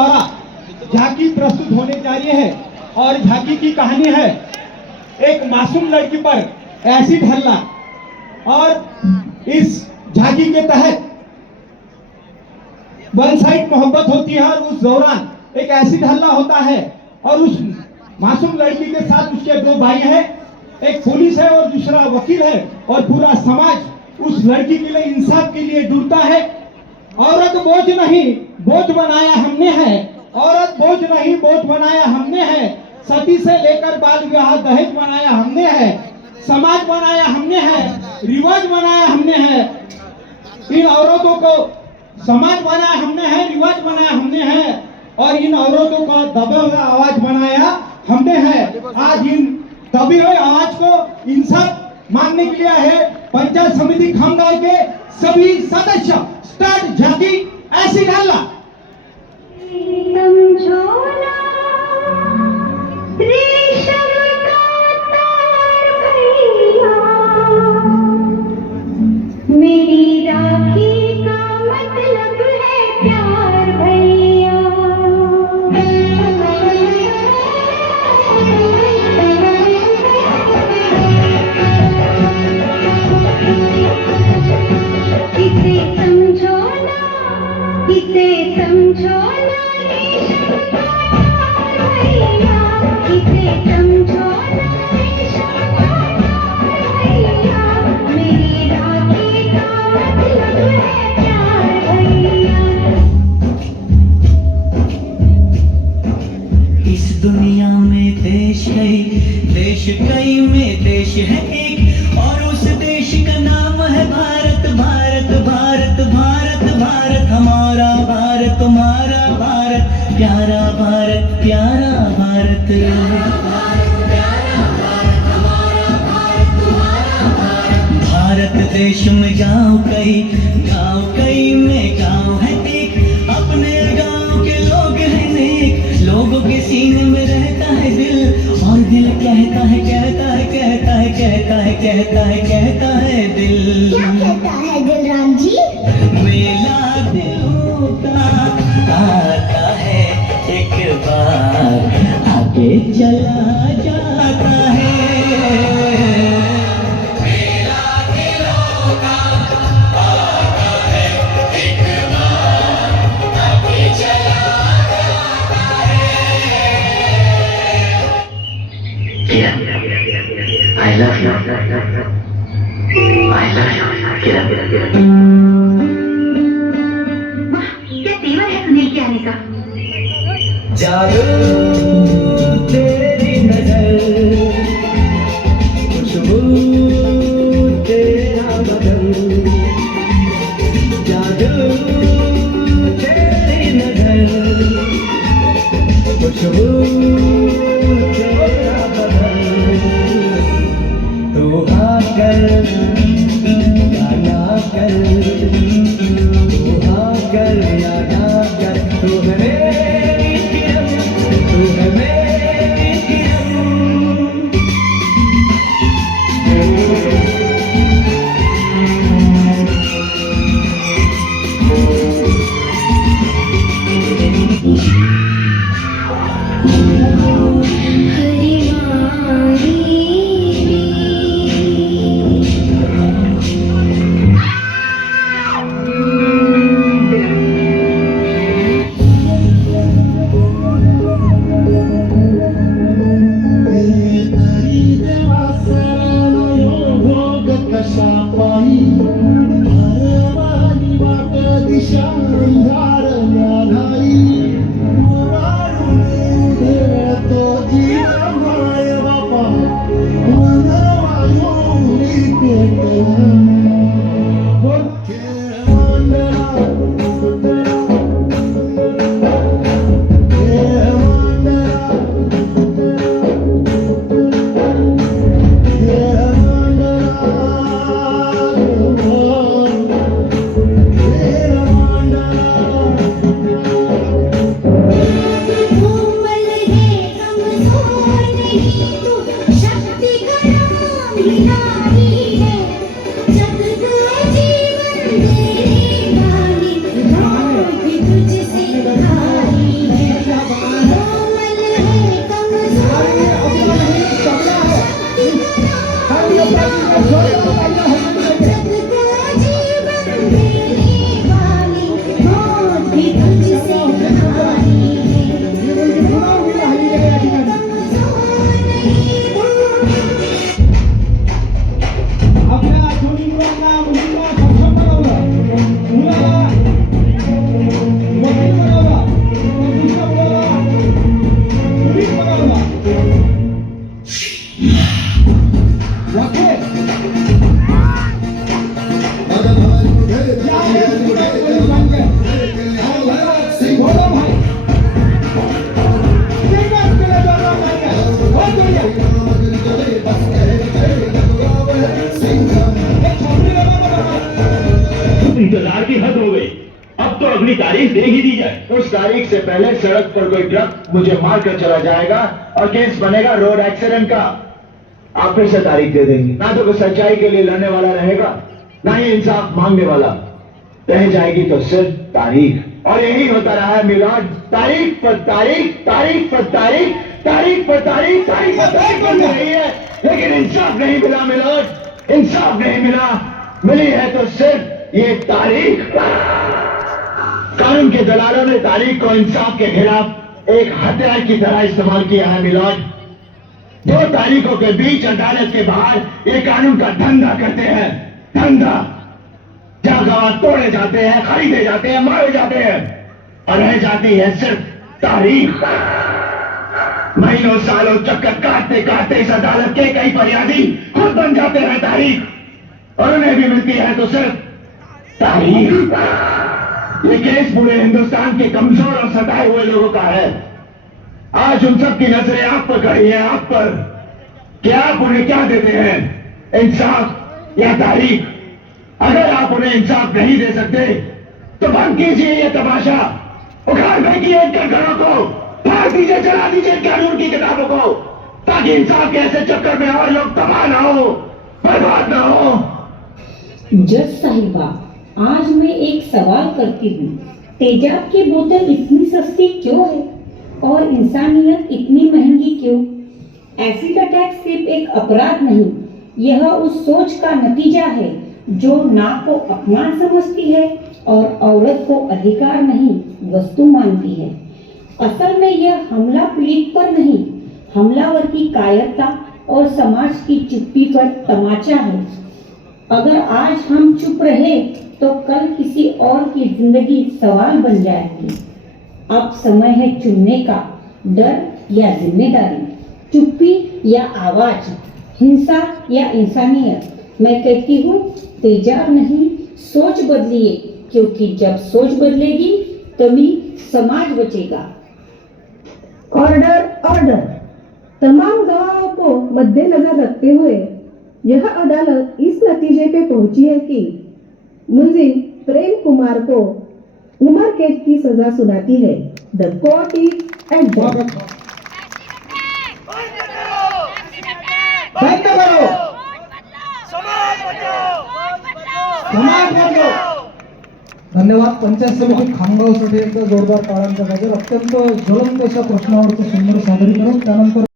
द्वारा झांकी प्रस्तुत होने जा रही है और झांकी की कहानी है एक मासूम लड़की पर एसिड हमला। और इस झांकी के तहत वन साइड मोहब्बत होती है और उस दौरान एक एसिड हमला होता है और उस मासूम लड़की के साथ उसके दो भाई हैं, एक पुलिस है और दूसरा वकील है और पूरा समाज उस लड़की के लिए इंसाफ के लिए जुड़ता है। औरत बोझ नहीं बोझ बनाया हमने है, औरत बोझ नहीं बोझ बनाया हमने है, सती से लेकर बाल विवाह दहेज बनाया हमने है, समाज बनाया हमने है, रिवाज बनाया हमने है। इन औरतों को समाज बनाया हमने है, रिवाज बनाया हमने है और इन औरतों का दबे हुए आवाज बनाया हमने है। आज इन दबी हुई आवाज को इंसाफ मांगने के लिए है पंचायत समिति खामगांव के सभी सदस्य। स्टार्ट झांकी एसिड हमला। मेरी राखी का मतलब है प्यार भैया। इसे समझो ना, इसे समझो ना, भैया, इसे समझो ना, भैया, मेरी राखी का मतलब है प्यार भैया। इस दुनिया में देश कई में देश है एक, और उस देश का नाम है भारत। भारत भारत भारत भारत हमारा भारत, तुम्हारा भारत, प्यारा भारत, प्यारा भारत। भारत देश में गाँव कई में गाँव है एक, अपने गाँव के लोग हैं नेक, लोगों के सीने में रहता है दिल, और दिल कहता है कहता है कहता है कहता है कहता है कहता है दिल। क्या कहता है दिल राम जी? मेला दिलों का आता है एक बार, आगे चला जाता है। I love you. I love you. क्या तेवर है सुनील के आने का? जादू तेरी नजर, खुशबू तेरा बदन, जादू तेरी नजर, खुशबू तेरा बदन। तू आकर गाना कर, तू आकर यादा कर, तू मेरी किरण, तू अपनी तारीख दे ही दी जाए। उस तारीख से पहले सड़क पर कोई ट्रक मुझे मार कर चला जाएगा और केस बनेगा रोड एक्सीडेंट का, आप फिर से तारीख दे देंगे। ना तो कोई सच्चाई के लिए लड़ने वाला रहेगा, ना ही इंसाफ मांगने वाला। रह जाएगी तो सिर्फ तारीख, और यही होता रहा है मिलाद, तारीख पर तारीख, तारीख पर तारीख, तारीख पर तारीख, तारीख पर तारीख बन रही है, लेकिन इंसाफ नहीं मिला मिलाद, इंसाफ नहीं मिला। मिली है तो सिर्फ ये तारीख। कानून के दलालों ने तारीख को इंसाफ के खिलाफ एक हथियार की तरह इस्तेमाल किया है मिलाद। दो तारीखों के बीच अदालत के बाहर ये कानून का धंधा करते हैं, धंधा। जहां गवाह तोड़े जाते हैं, खरीदे जाते हैं, मारे जाते हैं, और रह जाती है सिर्फ तारीख। महीनों सालों चक्कर काटते काटते इस अदालत के कई फरियादी खुद बन जाते हैं तारीख, और उन्हें भी मिलती है तो सिर्फ तारीख। ये केस पूरे हिंदुस्तान के कमजोर और सताए हुए लोगों का है। आज उन सब की नजरें आप पर खड़ी हैं, आप पर। क्या आप उन्हें क्या देते हैं, इंसाफ या तारीख? अगर आप उन्हें इंसाफ नहीं दे सकते तो बंद कीजिए ये तमाशा, उखाड़ फेंकिए इन कटघरों को, फाड़ दीजिए, जला दीजिए कानून की किताबों को, ताकि इंसाफ के ऐसे चक्कर में और लोग तबाह ना हो, बर्बाद ना हो। जज साहिबा, आज मैं एक सवाल करती हूँ, तेजाब की बोतल इतनी सस्ती क्यों है और इंसानियत इतनी महंगी क्यों? एसिड अटैक सिर्फ एक अपराध नहीं, यह उस सोच का नतीजा है जो नाक को अपमान समझती है और औरत को अधिकार नहीं वस्तु मानती है। असल में यह हमला पीड़ित पर नहीं, हमलावर की कायरता और समाज की चुप्पी पर तमाचा है। अगर आज हम चुप रहे तो कल किसी और की जिंदगी सवाल बन जाएगी। अब समय है चुनने का, डर या जिम्मेदारी, चुप्पी या आवाज, हिंसा या इंसानियत। मैं कहती हूँ तेजाब नहीं, सोच बदलिए, क्योंकि जब सोच बदलेगी तभी समाज बचेगा। Order order. तमाम गवाहों को मद्देनजर रखते हुए यह अदालत इस नतीजे पे पहुंची है कि मुलजिम प्रेम कुमार को उम्र कैद की सजा सुनाती है। The court is adjourned. बंद करो, समाज बचाओ। धन्यवाद. पंचायत समिती खामगावसाठी एकदा जोरदार टाळ्यांचा गजर. अत्यंत ज्वलंत अशा प्रश्नावरचं सुंदर सादरीकरण. त्यानंतर